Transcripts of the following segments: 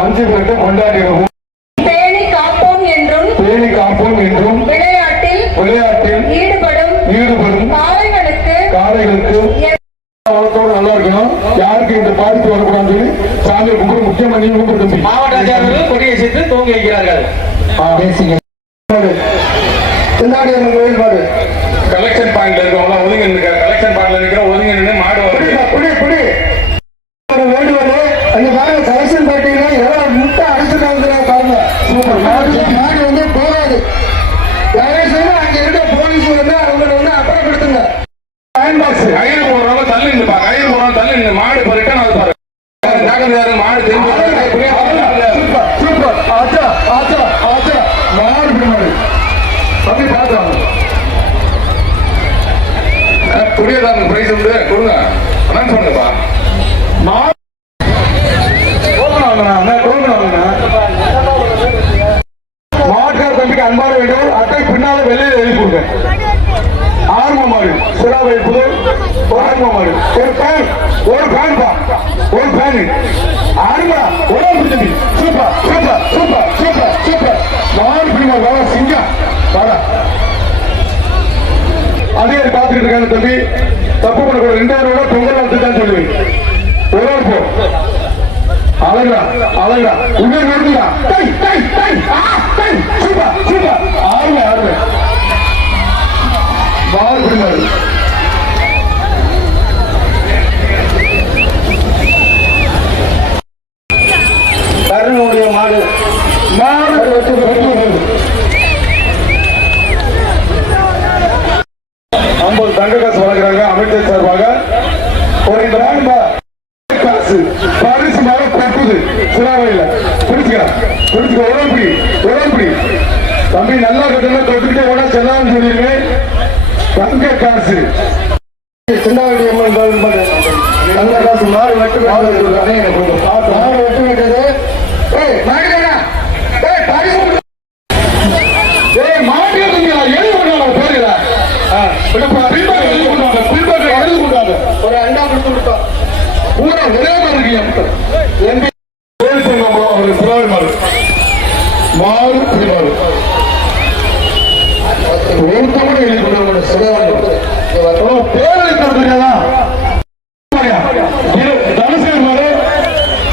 மஞ்சு விரட்டு கொண்டாடிடவும். அப்புறப்படுத்துங்க iron box கயிறு போடுறவங்க தள்ளி நின்றுப்பா கயிறு போடுறவங்க தள்ளி நின்று மாடு ரிட்டர்ன் ஆகுது பாரு. ஜாக்கிரதையா மாடு தெரிஞ்சு சூப்பர். சூப்பர். ஆச்சா ஆச்சா ஆச்சா. மாடு பிடிமாடு அப்படி பார்க்கலாம். புரியதாங்க பிரைஸ் வந்து? கொடுங்க. அனௌன்ஸ் பண்ணுங்கப்பா மாடு. மாட்டுக்கார தம்பிக்கு அன்பான வேண்டும் அட்டை பின்னால வெளியே எழுதி கொடுங்க. அதே பார்த்துக்கிட்டு இருக்காங்க தம்பி தப்பு பண்ணக்கூடாது. ரெண்டாயிரம் ரூபாய் பொங்கல் வந்துட்டான்னு சொல்லி. ஒரு ஆள் போ. அழகா அழகா உங்க நடந்தா டை டை டை ஆ சூப்பர் சூப்பர். பால் கருணுடைய மாடு மாடு வச்சு வெட்டுவது. ஐம்பது தங்க காசு வழங்குறாங்க அமைச்சர் சார்பாக ஒரு பிராண்ட் பா காசு பரிசு மேல கொட்டுது சிலாவையில் பிடிச்சுக்கலாம் பிடிச்சுக்க உடம்புடி உடம்புடி தம்பி நல்லா கட்டணும் தொட்டுக்கிட்டே ஓட செல்லான்னு சொல்லிருங்க தங்க காசு சின்னாவடி அம்மன் கோவில் பாரு. தங்க மட்டும் மாறு எனக்கு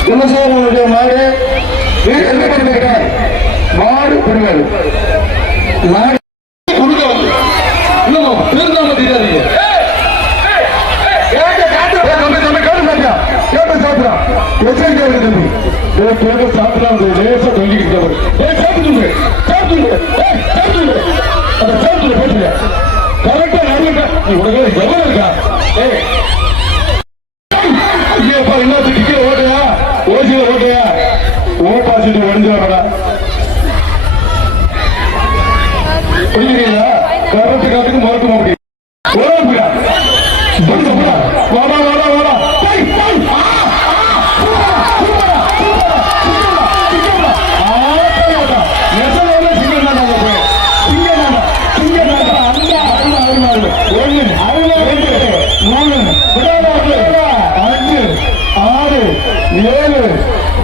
குலசேகரனுடைய மாடு என்ன பண்ணிருக்கார் மாடு பிடிவாரு மாடு கொடுக்க வந்து இன்னும் திருந்தாம தெரியாதீங்க புரியுறீங்களா கருத்து காத்துக்கு மறுக்க முடியும் ஓடுங்க வந்து வா வாடா வாடா வாடா டேய் டேய் ஆ ஆ சூப்பரா சூப்பரா சூப்பரா சூப்பரா ஆ போடா நெசவால சிங்கம் தான் நம்ம போய் சிங்கம் தான் சிங்கம்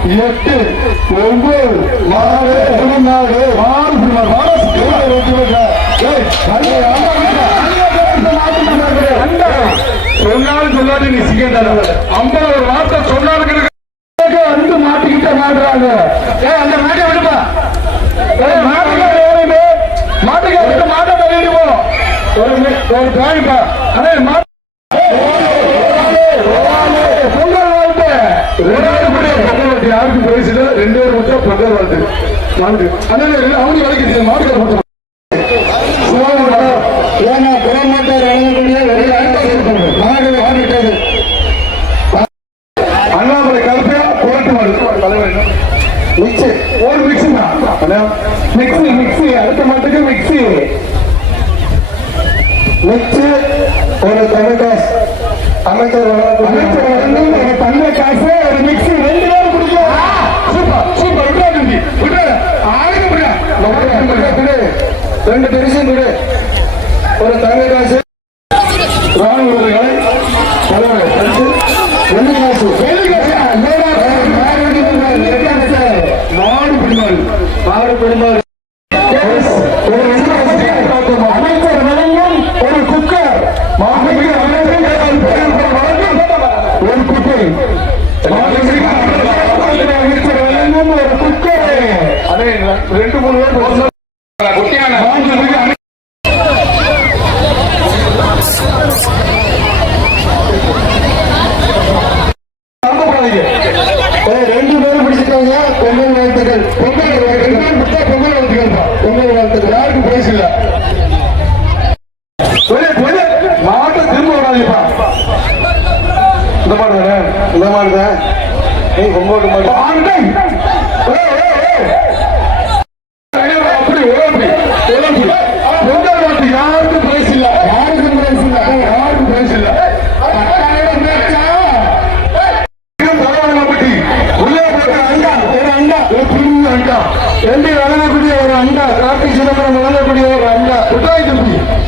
எட்டு ஒன்பது நாலு பதினாலு ஆறு சொன்னாலும் சொல்லாது நீ சிக்கன் ஐம்பது ஒரு வார்த்தை சொன்னாலும் வந்து மாட்டிக்கிட்ட மாட்டுறாங்க. அந்த மாட்டை விடுப்பா. ஏய் மாட்டுக்கார ஏறிடு. மாட்டுக்கார விட்டு மாட்டை தள்ளிடு போ ஒரு ஒரு காய்ப்பா அடே மாட்டு பொங்கல் வாழ்த்து ரெண்டு பொங்கல் வாழ்த்து யாருக்கும் பேசல ரெண்டு பேர் மட்டும் பொங்கல் வாழ்த்து. மாட்டு அதனால அவங்க வேலைக்கு மாட்டுக்கார மட்டும் ஏன்னா குடும்பம் ரெண்டு மூணு பேர் ரெண்டு பேரும் பிடிச்சிருக்காங்க. வாழ்த்துக்கள் பொங்கல் வாழ்த்துக்கள் பொங்கல் வாழ்த்துக்கள் பொங்கல் வாழ்த்துக்கள். யாருக்கும் பரிசு இல்லை. மாவட்டம் திரும்ப வராதுப்பா இந்த மாதிரி இந்த மாதிரி தான் நீ பொங்கல் மாட்டேன்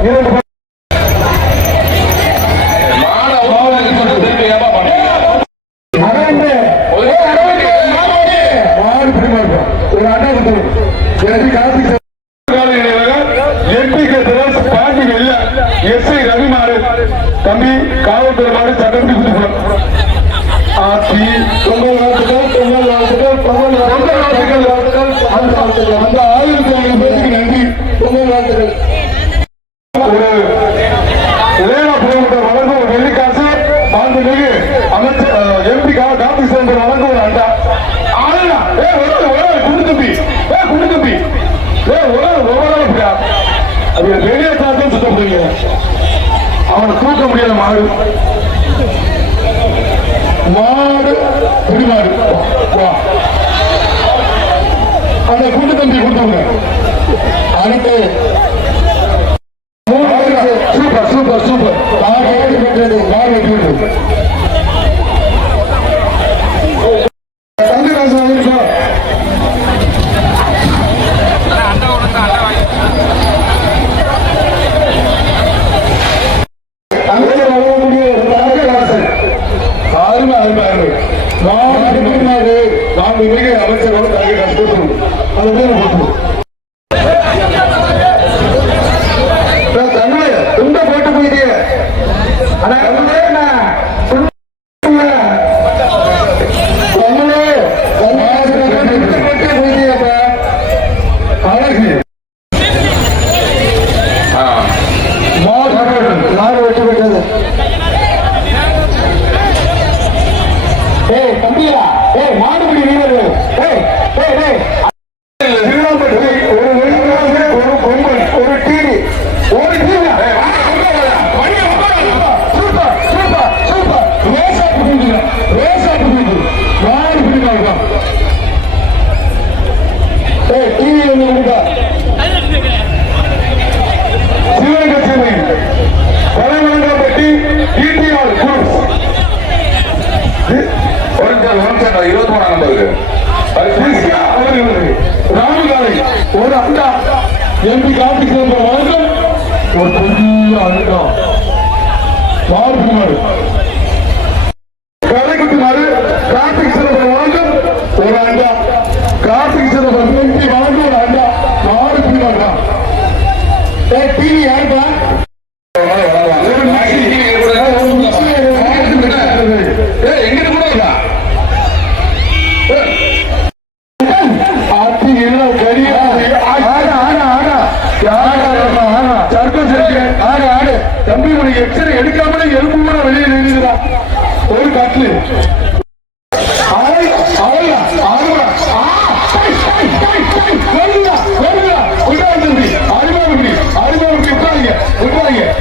இரண்டு தம்பி காவல்துறை மாதிரி சட்டத்தை கொடுக்கணும் ஆட்சி பொங்கல் வாழ்த்துக்கள் பொங்கல் வாழ்த்துக்கள் பொங்கல் வாழ்த்துக்கள் வாழ்த்துக்கள் அந்த ஆயிரத்தி ஐநூறு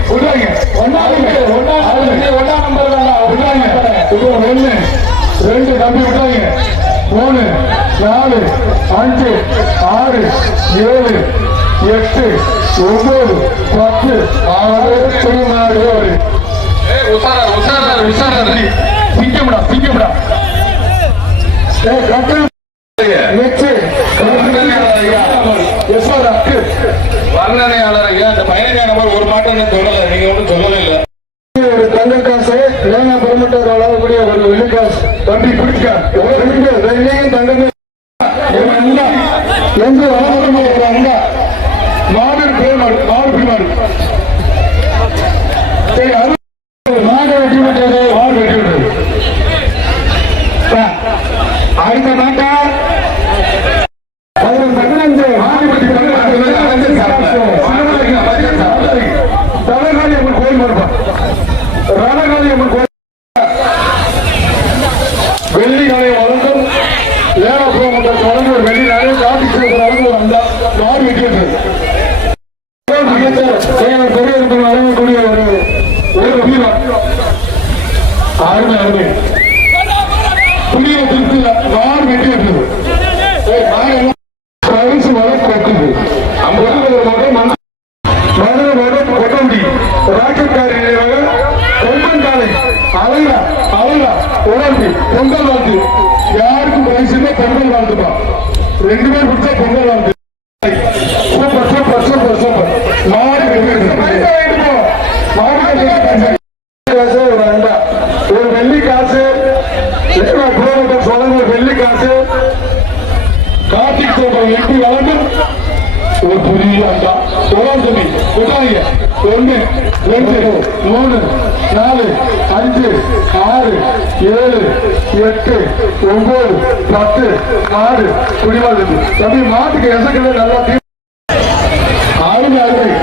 விடுவாங்க ஒன்னாவது ரெண்டு. தம்பி விடுவாங்க மூணு நாலு அஞ்சு ஆறு ஏழு எட்டு ஒன்பது பத்து ஆறு பதினாறு ஒரு உசாரா உசாரா பிங்கம்டா பிங்கம்டா கட்டு எட்டு. வர்ணனையாளர் ஐயா அந்த பயணி யார்ட்டும் தொடல நீங்க ஒன்றும் சொல்லவே இல்லை. ஒரு தங்க காசு பொங்கல் வாழ்த்து. யாருக்கு பிரைஸ் இல்லை பொங்கல் வாழ்த்து ரெண்டு பேர் கொடுத்தா பொங்கல் வாழ்த்து. Super super super super. மாடு மாடு ஒரு அண்டா. ஒரு வெள்ளி காசு. சொல்லுங்க வெள்ளி காசு? கார்த்திக் தோட்டம் எப்படி வளர்ந்து ஒரு புதிய அண்டா. ஒன்றாம் தம்பி கொட்டாங்க ஒன்று ரெண்டு மூணு நாலு அஞ்சு ஆறு ஏழு எட்டு ஒன்பது பத்து ஆறு குடிவாள் தம்பி மாட்டுக்கு எசக்கல நல்லா ஆளுங்க அருமை.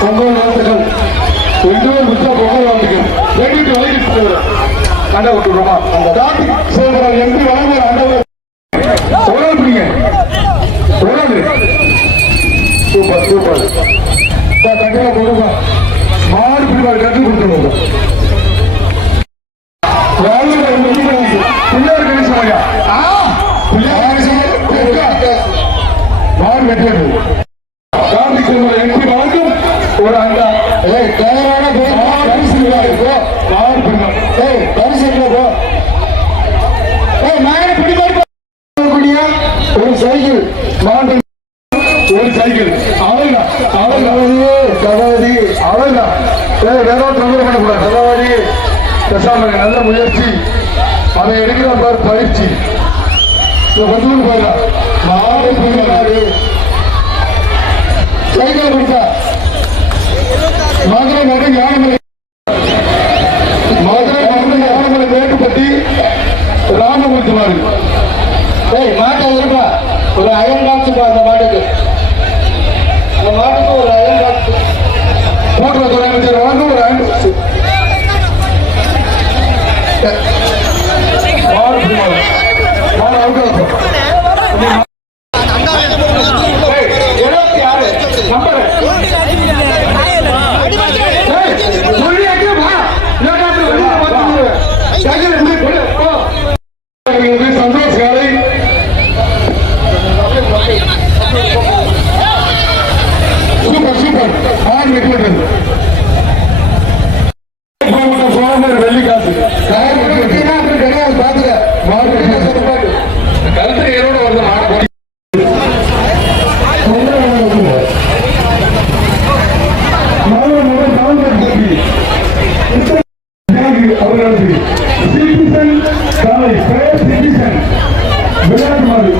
பொங்கல் வாழ்த்துக்கள் எல்லோரும் பொங்கல் வாழ்த்துக்கள் வேண்டிட்டு வழங்கிட்டு அந்த కూడా అంటే ఏ விளையாட்டு மாடு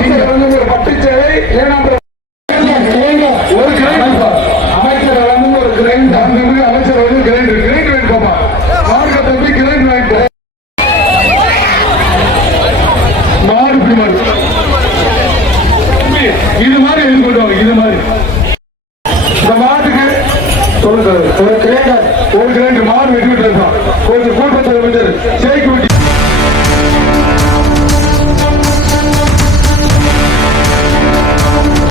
அமைச்சர் வந்து ஒரு